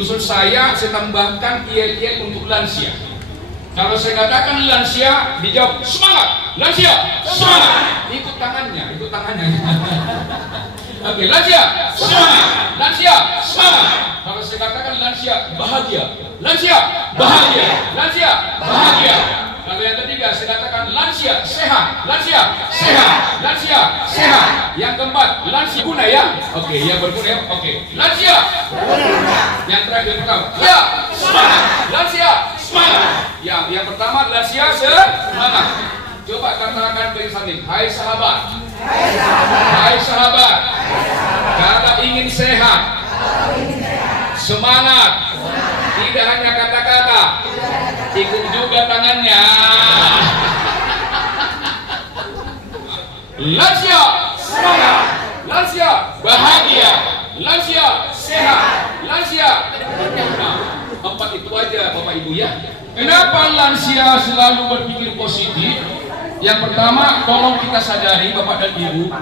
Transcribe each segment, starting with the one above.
usul saya tambahkan kiai-kiai untuk lansia. Kalau saya katakan lansia, dijawab semangat, lansia, semangat. Ikut tangannya. Oke, lansia, semangat, lansia, semangat. Kalau saya katakan lansia, bahagia, lansia, bahagia, lansia, bahagia. Kalau yang ketiga saya katakan lansia, sehat, lansia, sehat, lansia, sehat. Yang keempat, lansia guna ya. Oke, yang berguna ya. Oke, lansia. Yang terakhir pertama, ya, semangat, lansia, semangat. Yang pertama lansia semangat. Coba katakan dari samping, hai sahabat, hai sahabat, kalau ingin sehat, semangat, tidak hanya kata-kata, ikut juga tangannya. Lansia semangat, lansia bahagia, lansia sehat, lansia. Nah, empat itu aja Bapak Ibu ya. Kenapa lansia selalu berpikir positif? Yang pertama, tolong kita sadari Bapak dan Ibu,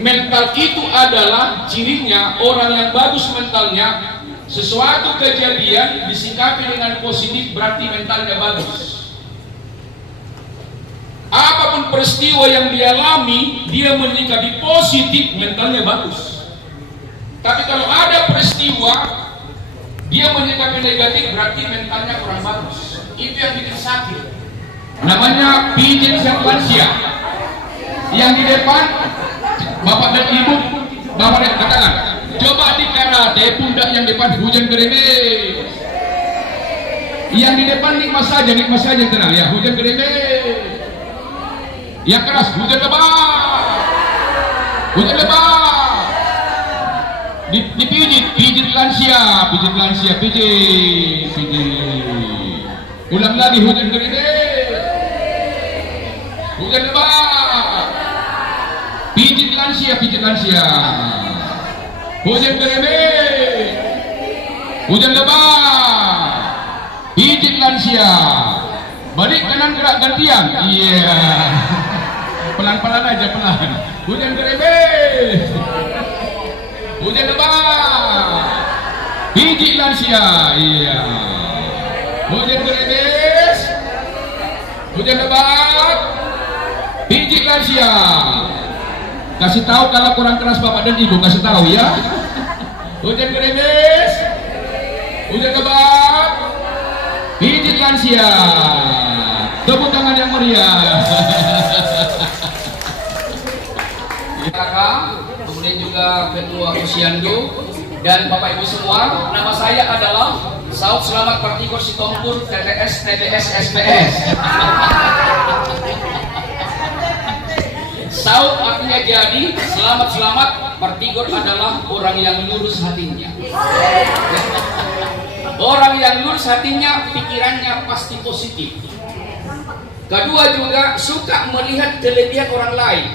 mental itu adalah cirinya orang yang bagus mentalnya. Sesuatu kejadian disikapi dengan positif berarti mentalnya bagus. Apapun peristiwa yang dialami, dia menyikapi positif, mentalnya bagus. Tapi kalau ada peristiwa dia menyikapi negatif, berarti mentalnya kurang bagus. Itu yang bikin sakit. Namanya pijit lansia. Yang di depan Bapak dan Ibu, Bapak dan katakan, coba di karate pundak yang depan hujan gerimis. Yang di depan nikmat saja tenang ya, hujan gerimis. Yang keras hujan lebat. Hujan lebat. Pijit lansia. Ulang lagi hujan gerimis. Hujan lebat. Pijit lansia. Hujan gerimis. Hujan lebat. Pijit lansia. Balik kanan gerak gantian. Iya. Pelan-pelan aja pelan. Hujan gerimis. Hujan lebat. Pijit lansia. Iya. Hujan gerimis. Hujan lebat. Pijit lansia. Kasih tahu kalau kurang keras Bapak dan Ibu, kasih tahu ya. Hujan gerimis. Hujan lebat. Pijit lansia. Tepuk tangan yang meriah. Kemudian juga Ketua Posyandu dan Bapak Ibu semua, nama saya adalah Saud Selamat Partikor Sitompul TTS TDS SPS. Saud artinya jadi, selamat Partikor adalah orang yang lurus hatinya. Orang yang lurus hatinya, pikirannya pasti positif. Kedua juga suka melihat kelebihan orang lain.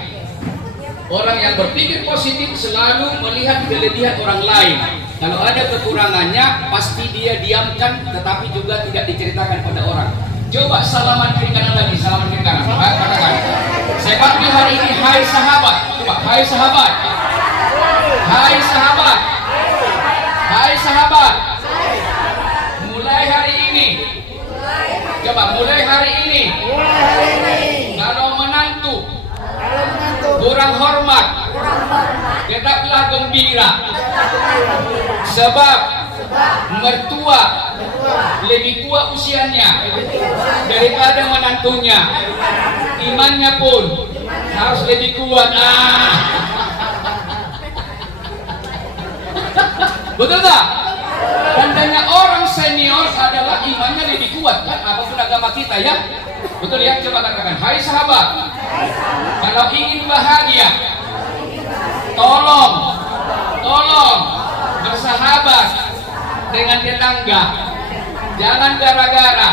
Orang yang berpikir positif selalu melihat kelebihan orang lain. Kalau ada kekurangannya, pasti dia diamkan, tetapi juga tidak diceritakan pada orang. Coba salaman kiri kanan lagi, salaman kiri kanan. Katakan, saya panggil hari ini, hai sahabat. Coba, hai sahabat. Hai sahabat. Hai sahabat. Mulai hari ini. Coba, mulai hari ini. Kalau menantu kurang hormat, tetaplah gembira. Sebab mertua lebih tua usianya daripada menantunya. Imannya pun harus lebih kuat. Betul tak? Tandanya orang senior adalah imannya lebih kuat kan? Apapun agama kita ya. Betul ya? Coba katakan, hai sahabat. Kalau ingin bahagia, tolong bersahabat dengan tetangga. Jangan gara-gara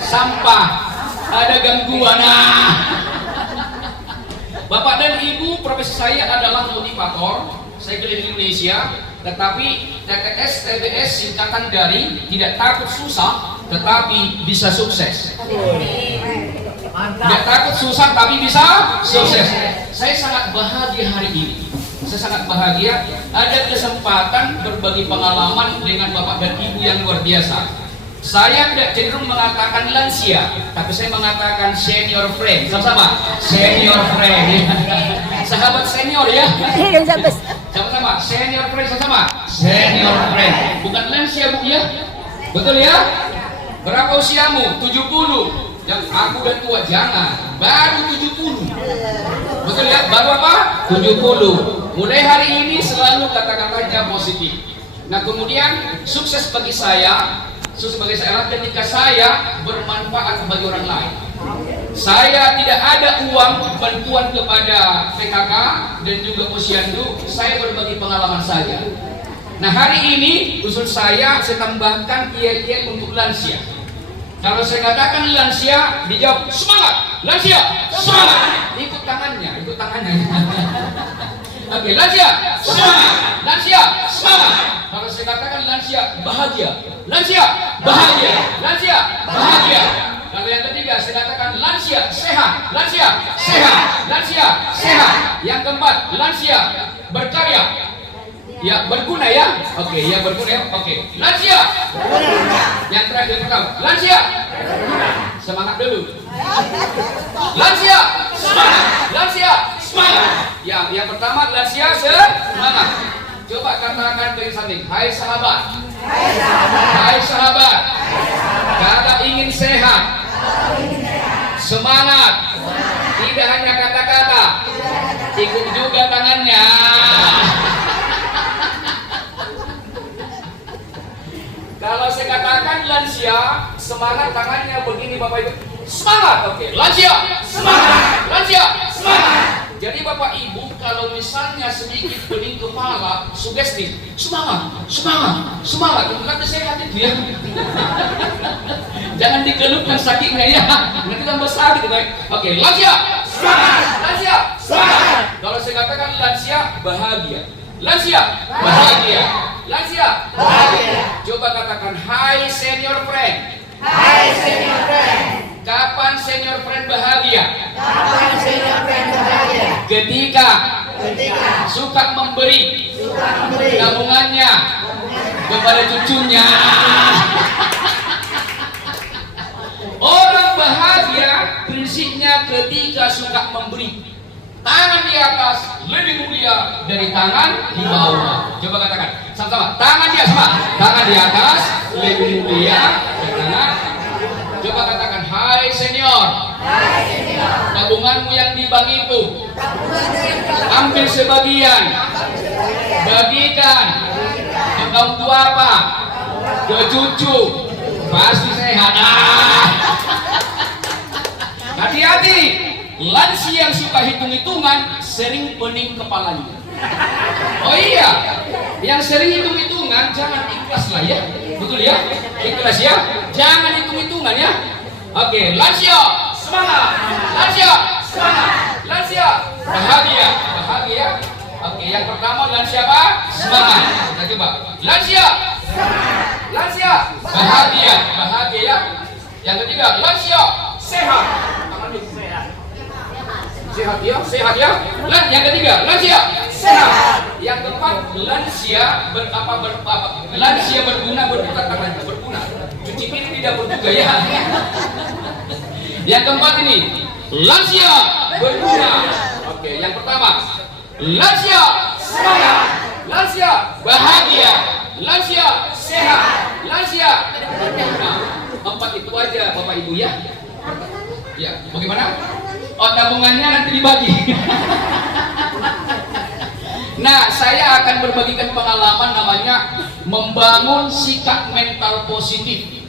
sampah ada gangguan. Bapak dan Ibu, profesi saya adalah motivator. Saya keliling Indonesia, tetapi TTS TDS singkatan dari tidak takut susah, tetapi bisa sukses. Tidak takut susah tapi bisa sukses. Saya sangat bahagia hari ini. saya sangat bahagia ada kesempatan berbagi pengalaman dengan Bapak dan Ibu yang luar biasa. Saya tidak cenderung mengatakan lansia, tapi saya mengatakan senior friend. Sama-sama, senior friend. Sahabat senior ya. Sama-sama, senior friend. Sama-sama, senior friend. Bukan lansia Bu ya. Betul ya? Berapa usiamu? 70. Yang aku udah tua, jangan. Baru 70. Betul ya? Baru apa? 70. Mulai hari ini selalu kata-katanya positif. Nah kemudian sukses bagi saya ketika saya bermanfaat bagi orang lain. Saya tidak ada uang bantuan kepada PKK dan juga Posyandu, saya berbagi pengalaman saya. Nah hari ini usul saya tambahkan kiai-kiai untuk lansia. Kalau saya katakan lansia, dijawab semangat, lansia, semangat. Ikut tangannya. Oke, lansia, semangat, lansia, semangat. Kalau saya katakan lansia, bahagia, lansia, bahagia, lansia, bahagia. Kalau yang ketiga saya katakan lansia, sehat, lansia, sehat, lansia, sehat. Yang keempat, lansia, berkarya. Ya, berguna ya. Oke, ya berguna ya. Oke. Lansia. Yang terakhir pertama, lansia. Semangat dulu. Lansia, semangat. Lansia, semangat. Ya, yang pertama lansia semangat. Coba katakan ke samping, hai sahabat. Hai sahabat. Kalau ingin sehat, semangat. Tidak hanya kata-kata, ikut juga tangannya. Kalau saya katakan lansia, semangat tangannya begini Bapak Ibu. Semangat, oke. Lansia, semangat. Lansia, semangat. Jadi Bapak Ibu kalau misalnya sedikit pening kepala, sugesti, semangat, semangat, semangat. Nanti sehat itu ya. Jangan dikeluhkan sakitnya ya. Nanti tambah sakit baik. Oke, lansia, semangat. Lansia, semangat. Kalau saya katakan lansia, bahagia. Lansia, bahagia. Lansia, bahagia. Coba katakan, hai senior friend. Hai senior friend. Kapan senior friend bahagia? Kapan senior friend bahagia? Ketika suka memberi tabungannya kepada cucunya. Orang bahagia prinsipnya ketika suka memberi. Tangan di atas lebih mulia dari tangan di bawah. Coba katakan sama-sama. Tangan di atas, tangan di atas lebih mulia dari tangan. Coba katakan, hai senior. Hai senior. Tabunganmu yang di bank itu, ambil sebagian, bagikan ke kaum tua apa? Ke cucu, pasti sehat. Hati-hati. Lansia yang suka hitung-hitungan sering pening kepalanya. Oh iya, yang sering hitung-hitungan jangan ikhlas lah ya. Betul ya? Ikhlas ya. Jangan hitung-hitungan ya. Oke, lansia semangat. Lansia semangat. Lansia bahagia. Bahagia. Oke, yang pertama lansia apa? Semangat. Kita coba. Lansia semangat. Lansia bahagia. Bahagia ya. Yang ketiga lansia sehat. Tangan di sehat. Sehat ya, sehat ya. Yang ketiga, lansia sehat. Yang keempat, lansia lansia berguna, berguna. Cuci piring tidak berguna ya. Yang keempat ini, lansia berguna. Oke, yang pertama, lansia semangat, lansia bahagia, lansia sehat, lansia berguna. Empat itu aja Bapak Ibu ya. Ya, bagaimana? Oh, tabungannya nanti dibagi. Nah, saya akan berbagikan pengalaman namanya membangun sikap mental positif.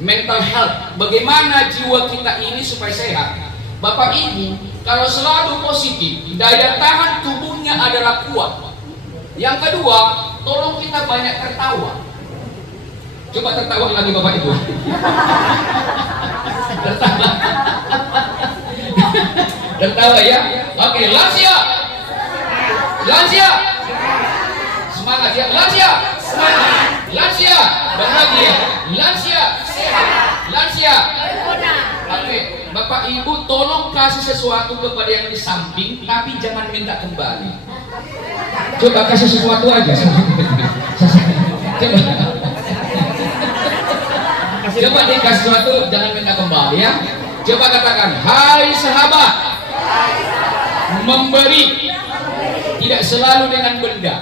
Mental health. Bagaimana jiwa kita ini supaya sehat? Bapak Ibu, kalau selalu positif, daya tahan tubuhnya adalah kuat. Yang kedua, tolong kita banyak tertawa. Coba tertawa lagi Bapak Ibu. Tertawa. Tertawa ya. Oke, lansia. Lansia. Semangat ya. Lansia. Semangat. Lansia bahagia. Lansia sehat. Lansia. Oke, Bapak Ibu tolong kasih sesuatu kepada yang di samping, tapi jangan minta kembali. Coba kasih sesuatu aja. Coba. Coba dikasih sesuatu, jangan minta kembali ya. Coba katakan, hai sahabat. Memberi tidak selalu dengan benda,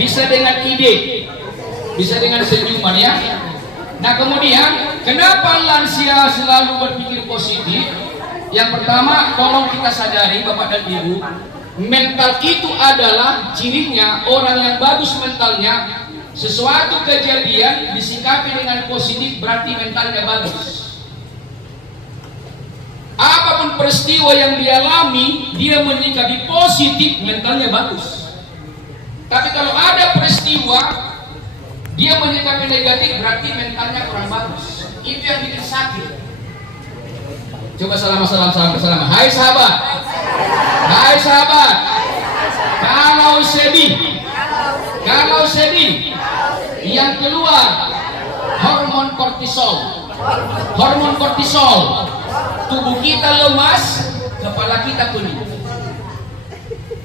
bisa dengan ide, bisa dengan senyuman ya. Nah kemudian kenapa lansia selalu berpikir positif? Yang pertama, tolong kita sadari Bapak dan Ibu, mental itu adalah cirinya orang yang bagus mentalnya. Sesuatu kejadian disikapi dengan positif berarti mentalnya bagus. Apapun peristiwa yang dialami, dia menyikapi positif, mentalnya bagus. Tapi kalau ada peristiwa dia menyikapi negatif, berarti mentalnya kurang bagus. Itu yang bikin sakit. Coba salam bersama. Hai sahabat. Hai sahabat. Kalau sedih, yang keluar hormon kortisol. Tubuh kita lemas, kepala kita pening.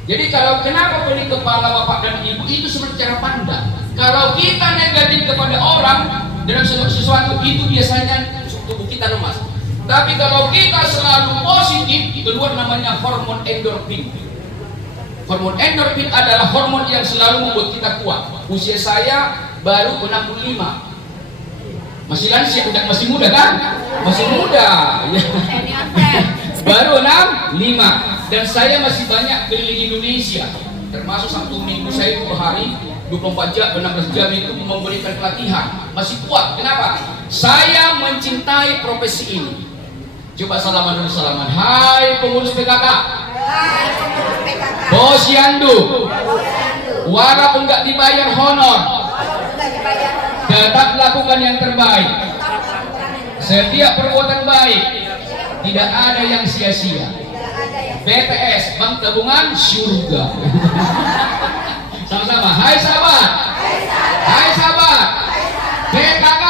Jadi kalau kenapa pening kepala Bapak dan Ibu itu seperti cara pandang. Kalau kita negatif kepada orang dalam sesuatu itu biasanya tubuh kita lemas. Tapi kalau kita selalu positif, keluar namanya hormon endorfin. Hormon endorfin adalah hormon yang selalu membuat kita kuat. Usia saya baru 65. Masih lansia, masih muda kan? Masih muda. Baru 65 dan saya masih banyak keliling Indonesia. Termasuk satu minggu saya per hari 24 jam, 16 jam itu memberikan pelatihan. Masih kuat. Kenapa? Saya mencintai profesi ini. Coba salaman dulu. Hai pengurus PKK. Posyandu. Walaupun nggak dibayar honor, tetap lakukan yang terbaik. Setiap perbuatan baik tidak ada yang sia-sia. BTS, Bank Tabungan Surga. Sama-sama. Hai sahabat. Hai sahabat. PKK,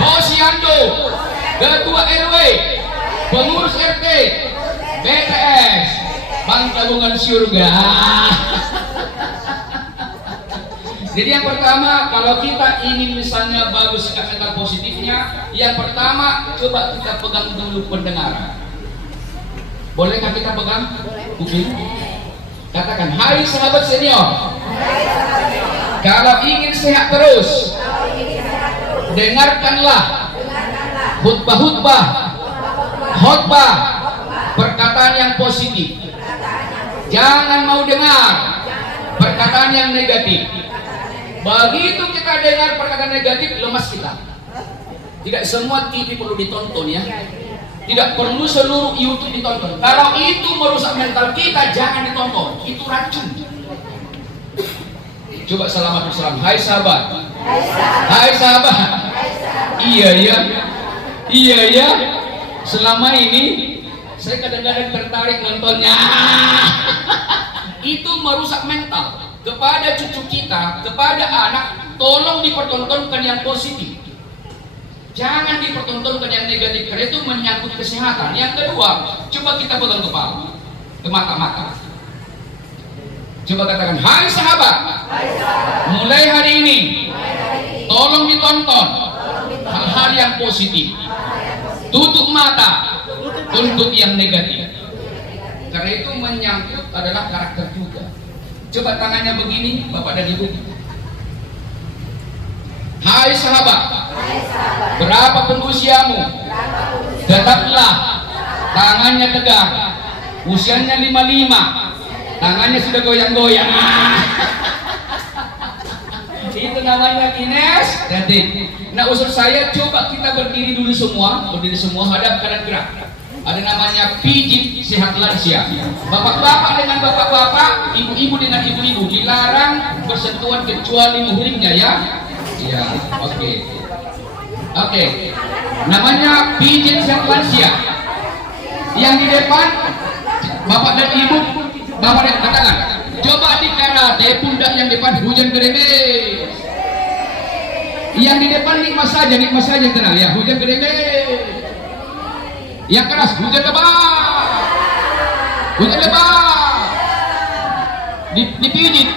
Posyandu, Ketua RW, Pengurus RT, BTS, Bank Tabungan Surga. Jadi yang pertama, kalau kita ingin misalnya bagus sikap mental positifnya, yang pertama coba kita pegang dulu pendengaran. Bolehkah kita pegang? Mungkin. Katakan, hai sahabat senior. Kalau ingin sehat terus, dengarkanlah khutbah, perkataan yang positif. Jangan mau dengar perkataan yang negatif. Begitu kita dengar perkataan negatif, lemas kita. Tidak semua TV perlu ditonton ya. Tidak perlu seluruh YouTube ditonton. Kalau itu merusak mental kita, jangan ditonton. Itu racun. Coba salam. Hai sahabat. Hai sahabat. Iya ya. Selama ini saya kadang-kadang tertarik nontonnya. Itu merusak mental. Kepada cucu kita, kepada anak, tolong dipertontonkan yang positif. Jangan dipertontonkan yang negatif, karena itu menyangkut kesehatan. Yang kedua, coba kita pegang kepala, ke mata. Coba katakan, hai sahabat. Mulai hari ini, tolong ditonton hal-hal yang positif. Tutup mata untuk yang negatif. Karena itu menyangkut adalah karakter juga. Coba tangannya begini, Bapak dan Ibu. Hai sahabat. Berapapun usiamu, tetaplah tangannya tegak. Usianya 55, tangannya sudah goyang-goyang. Itu namanya kinestetik. Nah, usul saya coba kita berdiri semua, hadap kanan gerak. Ada namanya pijit sehat lansia. Bapak-bapak dengan bapak-bapak, ibu-ibu dengan ibu-ibu dilarang bersentuhan kecuali muhrimnya ya. Iya, oke. Namanya pijit sehat lansia. Yang di depan bapak dan ibu, bapak dan katakan, coba di karate pundak yang depan hujan gerimis. Yang di depan nikmat saja tenang ya, hujan gerimis. Yang keras hujan lebat.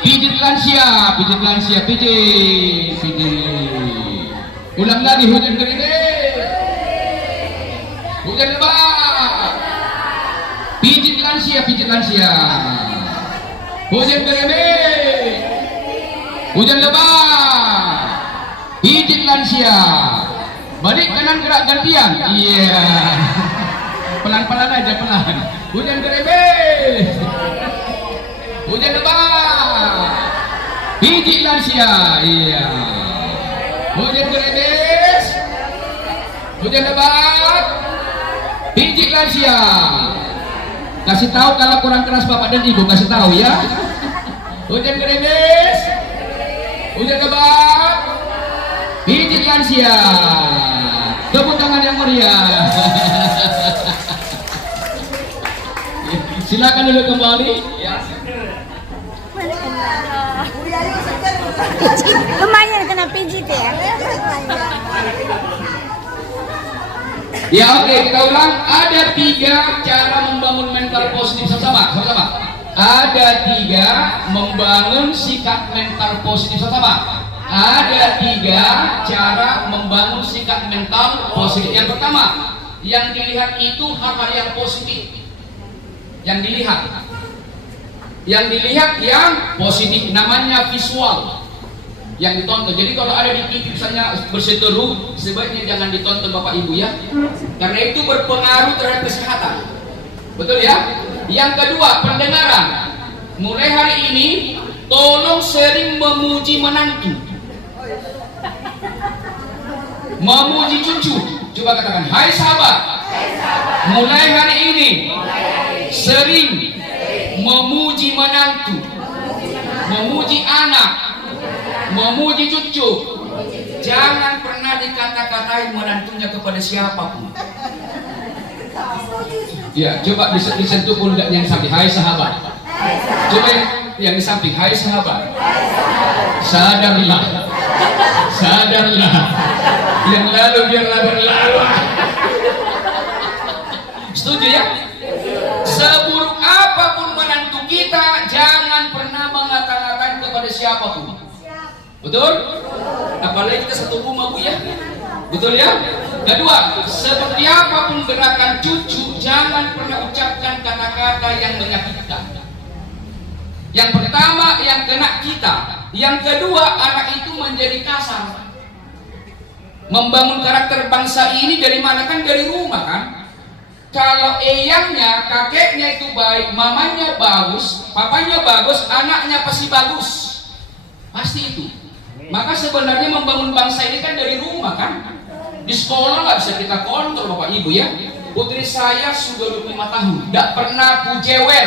Pijit lansia, pijit lansia, pijit, pijit. Ulang lagi, hujan gerimis. Hujan lebat. Pijit lansia, pijit lansia. Hujan gerimis. Hujan lebat. Pijit lansia. Balik kanan gerak gantian. Iya. Pelan-pelan aja, pelan. Hujan gerimis. Hujan lebat. Pijit lansia. Iya. Hujan gerimis. Hujan lebat. Pijit lansia. Kasih tahu kalau kurang keras bapak dan ibu, kasih tahu ya. Hujan gerimis. Hujan lebat. Pijit lansia. Tepuk tangan yang meriah. Silakan dulu kembali. Ya. Lumayan kena pijit ya. Ya oke, kita ulang. Ada 3 cara membangun mental positif sama-sama. Ada 3 membangun sikap mental positif sama-sama. Ada 3 cara membangun sikap mental positif. Yang pertama, yang dilihat itu hal-hal yang positif. Yang dilihat yang positif, namanya visual yang ditonton. Jadi kalau ada di TV misalnya berseteru, sebaiknya jangan ditonton bapak ibu ya, karena itu berpengaruh terhadap kesehatan. Betul ya. Yang kedua, pendengaran. Mulai hari ini tolong sering memuji menantu, memuji cucu. Coba katakan, hai sahabat, mulai hari ini sering memuji menantu, memuji anak, memuji cucu. Jangan pernah dikata-katain menantunya kepada siapapun. Ya, coba disentuh pun yang samping, hai sahabat. Coba yang di samping, hai sahabat. Sadarlah, sadarlah. Yang lalu biarlah berlalu. Setuju ya? Seburuk apapun menantu kita, jangan pernah mengata-ngatain kepada siapapun. Betul? Apalagi kita satu rumah bu ya. Betul ya? Kedua, seperti apapun gerakan cucu, jangan pernah ucapkan kata-kata yang menyakitkan. Yang pertama yang kena kita. Yang kedua, anak itu menjadi kasar. Membangun karakter bangsa ini dari mana? Kan dari rumah kan. Kalau eyangnya, kakeknya itu baik, mamanya bagus, papanya bagus, anaknya pasti bagus. Pasti itu. Maka sebenarnya membangun bangsa ini kan dari rumah kan. Di sekolah nggak bisa kita kontrol bapak ibu ya. Putri saya sudah 25 tahun, tidak pernah kujewer.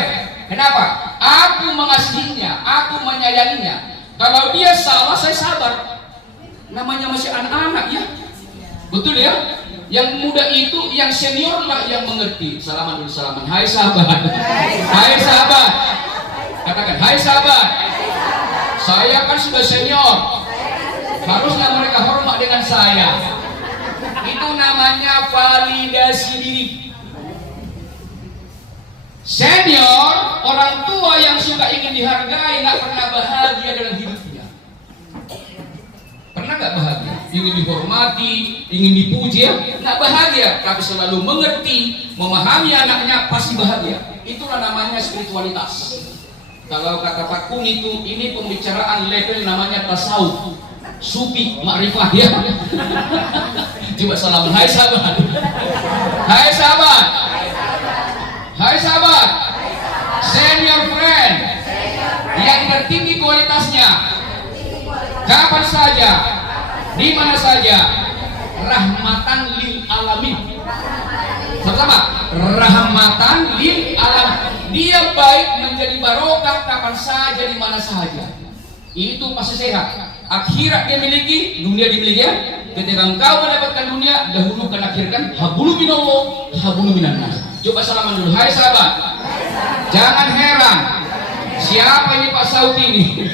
Kenapa? Aku mengasihinya, aku menyayanginya. Kalau dia salah, saya sabar. Namanya masih anak-anak ya. Betul ya? Yang muda itu, yang senior lah yang mengerti. Salaman dulu, salaman. Hai sahabat. Hai sahabat. Katakan, hai sahabat. Saya kan sudah senior. Harusnya mereka hormat dengan saya. Itu namanya validasi diri. Senior, orang tua yang suka ingin dihargai, nggak pernah bahagia dalam hidupnya. Pernah nggak bahagia? Ingin dihormati, ingin dipuji, ya? Nggak bahagia. Tapi selalu mengerti, memahami anaknya, pasti bahagia. Itulah namanya spiritualitas. Kalau kata Pak Kun itu, ini pembicaraan level namanya tasawuf, sufi, makrifah ya. Coba salam, hai sahabat. Hai sahabat. Hai sahabat. Senior friend yang tertinggi kualitasnya, kapan saja, di mana saja, rahmatan lil alamin. Pertama, rahmatan lil alamin. Dia baik, menjadi barokah kapan saja, di mana saja. Itu pasti sehat. Akhirat dia miliki, dunia dimiliki ya. Ketika engkau mendapatkan dunia, dahulukan akhir kan. Habulu minallah, habulu minannas. Coba salaman dulu. Hai sahabat. Jangan heran, siapa ini Pak Saud ini?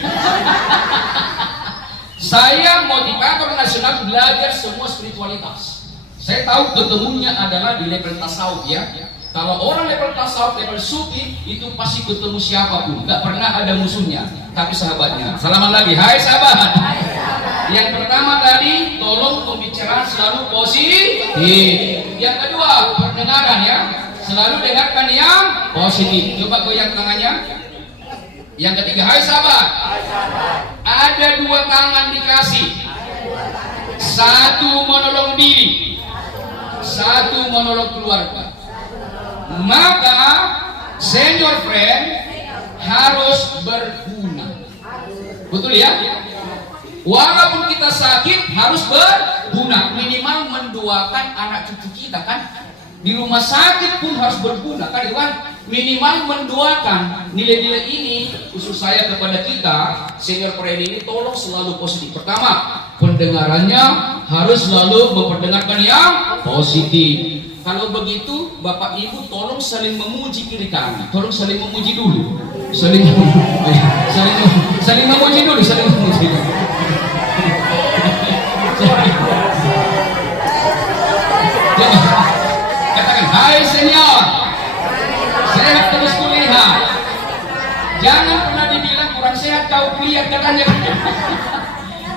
Saya motivator nasional, belajar semua spiritualitas. Saya tahu ketemunya adalah di level tasawuf ya. Kalau orang level tasawuf, level sufi, itu pasti ketemu siapapun, nggak pernah ada musuhnya, tapi sahabatnya. Salaman lagi, hai sahabat. Yang pertama tadi, tolong pembicaraan selalu positif. Yang kedua, pendengaran ya, selalu dengarkan yang positif. Coba goyang tangannya. Yang ketiga, hai sahabat. Ada dua tangan dikasih. Satu menolong diri, satu menolong keluarga. Maka senior friend harus berguna. Betul ya? Walaupun kita sakit harus berguna. Minimal mendoakan anak cucu kita kan. Di rumah sakit pun harus berguna kan, Iwan? Minimal mendoakan. Nilai-nilai ini khusus saya kepada kita senior friend ini, tolong selalu positif. Pertama, pendengarannya harus selalu memperdengarkan yang positif. Kalau begitu, Bapak Ibu tolong saling memuji kiri kanan. Tolong saling memuji dulu. Saling memuji dulu, saling memuji dulu. Katakan, hai senior, sehat terus kuliah. Jangan pernah dibilang kurang sehat kau kuliah, katanya.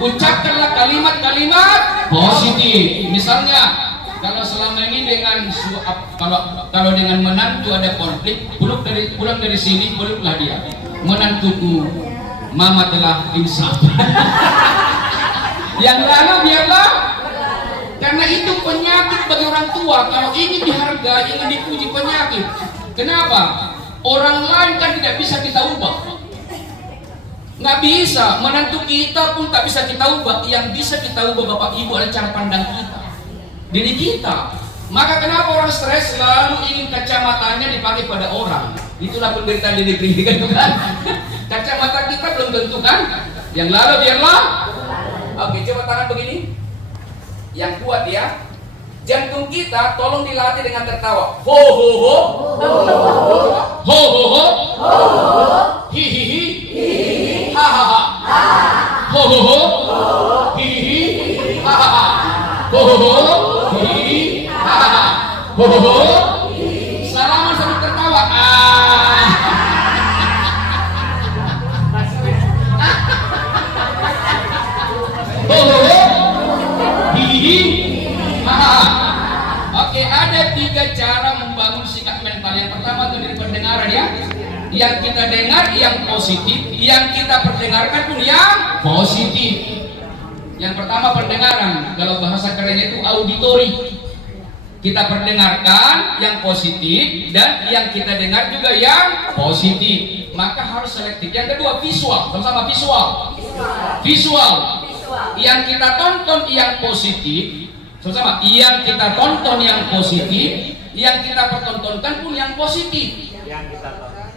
Ucapkanlah kalimat-kalimat positif. Misalnya, kalau selama ini dengan kalau dengan menantu ada konflik, pulang dari sini peluklah dia. Menantuku, mama telah insaf. Yang lalu biarlah, karena itu penyakit bagi orang tua. Kalau ingin dihargai, ingin dipuji, penyakit. Kenapa? Orang lain kan tidak bisa kita ubah. Nggak bisa, menantu kita pun tak bisa kita ubah. Yang bisa kita ubah Bapak Ibu adalah cara pandang kita, diri kita. Maka kenapa orang stres selalu ingin kacamatanya dipakai pada orang? Itulah penderitaan di negeri kan, bukan? Kacamata kita belum tentu kan? Yang lalu biarlah. Oke, coba tangan begini. Yang kuat ya. Jantung kita tolong dilatih dengan tertawa. Ho ho ho. Ho ho ho. Hi hi hi. Ha ha ha. Ho ho ho. Hi hi hi. Ha ha ha. Ho ho ho. Hi hi hi. Ha ha ha. Ho ho ho. Salaman sambil tertawa. Ho ho ho. Hi hi hi. Oke, ada 3 cara membangun sikap mental. Yang pertama itu dari pendengaran ya. Yang kita dengar yang positif, yang kita perdengarkan pun yang positif. Yang pertama pendengaran, kalau bahasa kerennya itu auditori. Kita perdengarkan yang positif dan yang kita dengar juga yang positif. Maka harus selektif. Yang kedua visual, sama-sama visual. Visual. Yang kita tonton yang positif, sama-sama. Yang kita tonton yang positif, yang kita pertontonkan pun yang positif.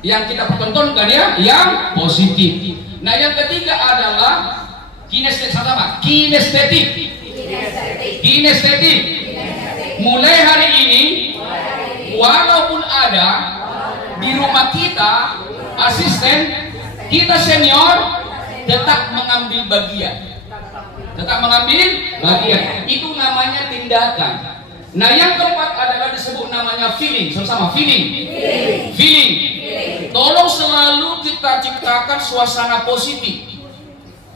Yang kita pertontonkan ya yang positif. Nah, yang ketiga adalah kinestetik, sama-sama. Kinestetik. Kinestetik. Mulai hari ini, walaupun ada di rumah kita asisten, kita senior tetap mengambil bagian. Tetap mengambil bagian. Itu namanya tindakan. Nah, yang keempat adalah disebut namanya feeling. Sama-sama feeling. Feeling. Tolong selalu kita ciptakan suasana positif.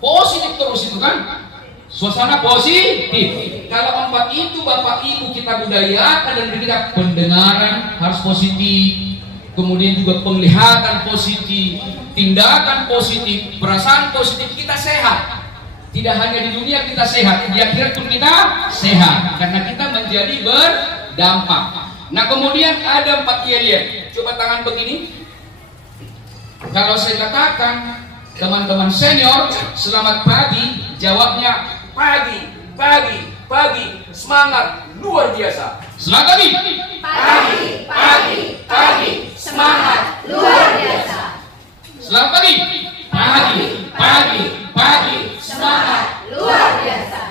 Positif terus itu kan. Suasana positif. Kalau 4 itu Bapak Ibu kita budayakan dan kita pendengaran harus positif. Kemudian juga penglihatan positif, tindakan positif, perasaan positif, kita sehat. Tidak hanya di dunia kita sehat, di akhirat pun kita sehat karena kita menjadi berdampak. Nah, kemudian ada 4 yel. Coba tangan begini. Kalau saya katakan teman-teman senior selamat pagi, jawabnya pagi, pagi, pagi, semangat luar biasa. Selamat pagi. Pagi, pagi, pagi, semangat luar biasa. Selamat pagi. Pagi, pagi, pagi, Semangat luar biasa.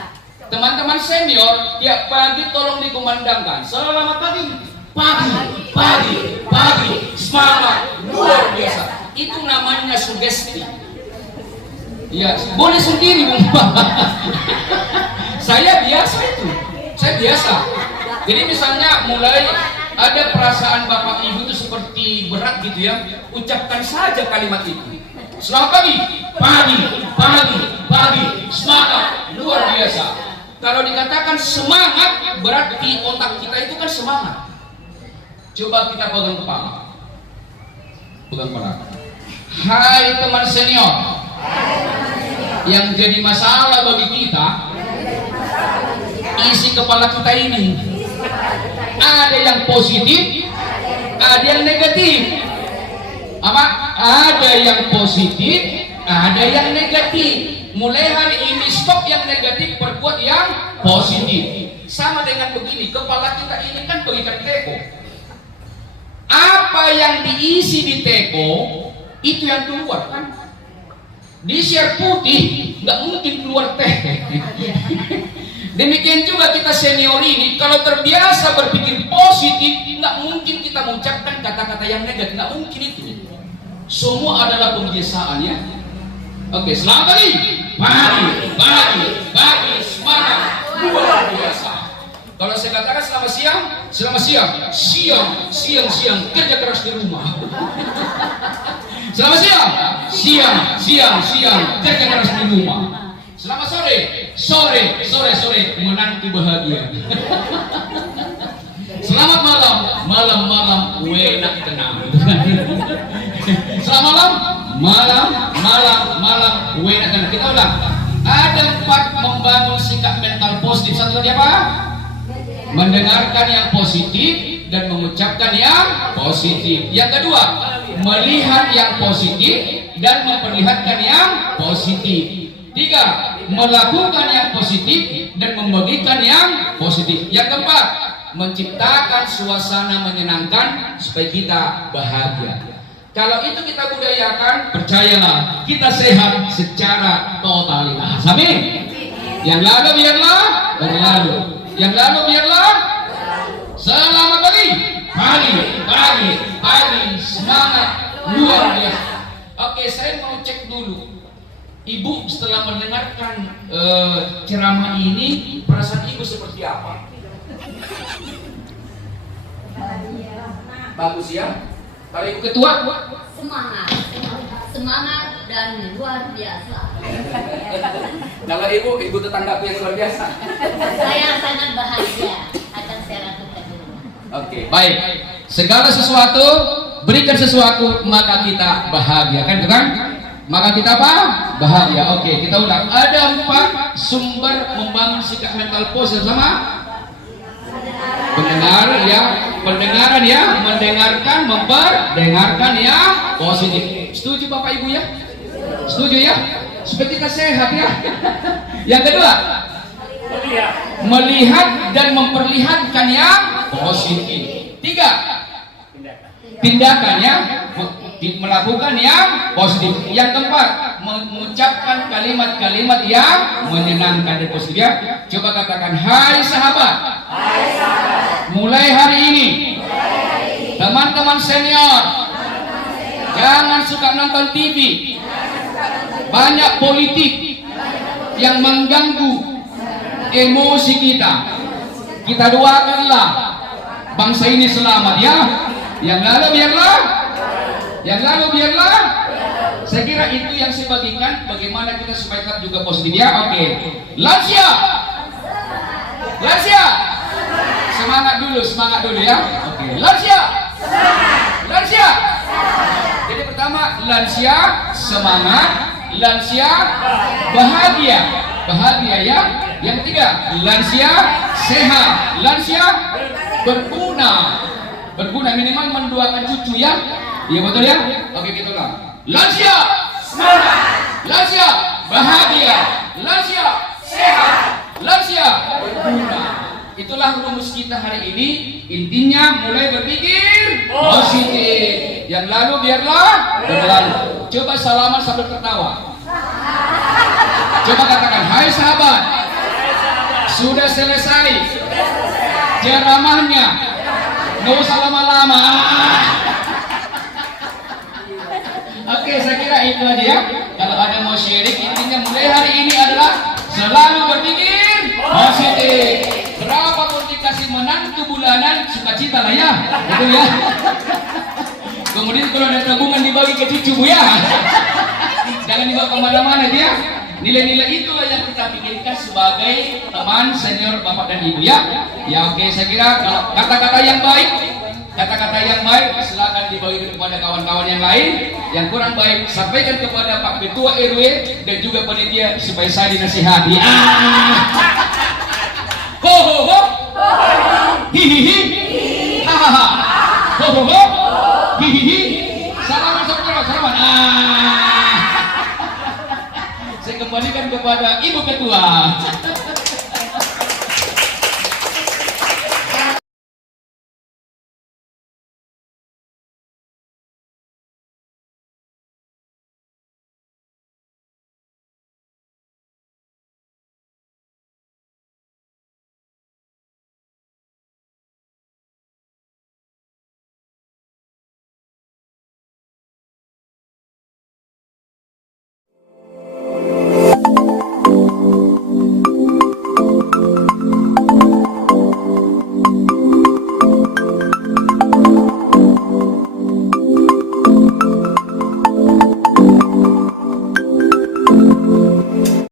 Teman-teman senior, tiap pagi tolong dikumandangkan. Selamat pagi. Pagi, pagi, pagi, semangat luar biasa. Itu namanya sugesti. Ya, boleh sendiri, Bung. Saya biasa itu. Saya biasa. Jadi misalnya mulai ada perasaan Bapak Ibu itu seperti berat gitu ya, ucapkan saja kalimat itu. Selamat pagi, pagi, pagi, pagi, semangat, luar biasa. Kalau dikatakan semangat, berarti otak kita itu kan semangat. Coba kita pegang kepala. Pegang kepala. Hai teman senior, yang jadi masalah bagi kita, isi kepala kita ini ada yang positif, ada yang negatif. Apa? Ada yang positif, ada yang negatif. Mulai hari ini stop yang negatif, perbuat yang positif. Sama dengan begini, kepala kita ini kan bagikan teko. Apa yang diisi di teko itu yang keluar kan? Di siar putih nggak mungkin keluar teh. Demikian juga kita senior ini, kalau terbiasa berpikir positif, nggak mungkin kita mengucapkan kata-kata yang negatif, nggak mungkin itu. Semua adalah pembiasaan ya. Oke, selamat pagi, pagi, pagi, pagi, semangat, luar biasa. Kalau saya katakan selamat siang, siang, kerja keras di rumah. Selamat siang, kerja keras di rumah. Selamat sore, menantu bahagia. Selamat malam, enak tenang. Selamat malam, enak tenang. Kita ulang. Ada 4 membangun sikap mental positif. Satu tadi apa? Mendengarkan yang positif dan mengucapkan yang positif. Yang kedua, melihat yang positif dan memperlihatkan yang positif. 3, melakukan yang positif dan membagikan yang positif. Yang keempat, menciptakan suasana menyenangkan supaya kita bahagia. Kalau itu kita budayakan, percayalah kita sehat secara totalitas. Amin. Yang lalu biarlah berlalu. Yang lalu biarlah. Selamat pagi, semangat, luar biasa. Oke, saya mau cek dulu. Ibu setelah mendengarkan ceramah ini, perasaan ibu seperti apa? Bagus ya. Kalau ibu ketua, Semangat dan luar biasa. kalau ibu tetanggaku yang luar biasa. Saya sangat bahagia akan saya lakukan di rumah. Oke, baik. Segala sesuatu, berikan sesuatu, maka kita bahagia, kan? Maka kita apa? Bahagia. Oke, kita ulang. Ada 4 sumber membangun sikap mental positif sama pendengaran ya, mendengarkan, memperdengarkan yang positif. Setuju Bapak Ibu ya? Setuju ya? Supaya kita sehat ya. Yang kedua, melihat dan memperlihatkan yang positif. 3, tindakan ya, melakukan yang positif. Yang keempat, mengucapkan kalimat-kalimat yang menyenangkan dan positif ya. Coba katakan, hai sahabat. Mulai hari ini, teman-teman senior, jangan suka nonton TV. Banyak politik yang mengganggu emosi kita. Kita doakanlah bangsa ini selamat ya. Yang lalu biarlah. Saya kira itu yang saya bagikan. Bagaimana kita supaya juga positif ya. Oke, lansia. Semangat dulu ya. Oke, lansia. Jadi pertama, lansia semangat, lansia bahagia ya. Yang ketiga, lansia sehat, lansia berguna minimal mendoakan cucu ya. Iya betul ya. Oke, kita ulang. Lansia semangat, lansia bahagia, lansia sehat, lansia berguna. Itulah rumus kita hari ini. Intinya mulai berpikir positif. Yang lalu biarlah berlalu. Coba salaman sambil tertawa. Coba katakan, hai sahabat. Sudah selesai ceramahnya. Nggak usah lama-lama. Oke, saya kira itu aja ya. Kalau ada mau sharing, intinya mulai hari ini adalah selalu berpikir positif. Berapapun dikasih menantu 1 bulanan sukacita lah ya, gitu ya. Kemudian kalau ada tabungan dibagi ke cucu Bu ya. Jangan dibawa kemana-mana dia. Nilai-nilai itulah yang kita pikirkan sebagai teman senior Bapak dan Ibu ya. Ya oke, saya kira kalau kata-kata yang baik silakan dibagi kepada kawan-kawan yang lain. Yang kurang baik sampaikan kepada Pak Ketua RW dan juga panitia supaya saya dinasihati. Ho ho ho. Hi hi hi. Ha ha ha. Ho ho ho. Hi hi hi. Salaman saudara, salaman. Saya kembalikan kepada Ibu Ketua.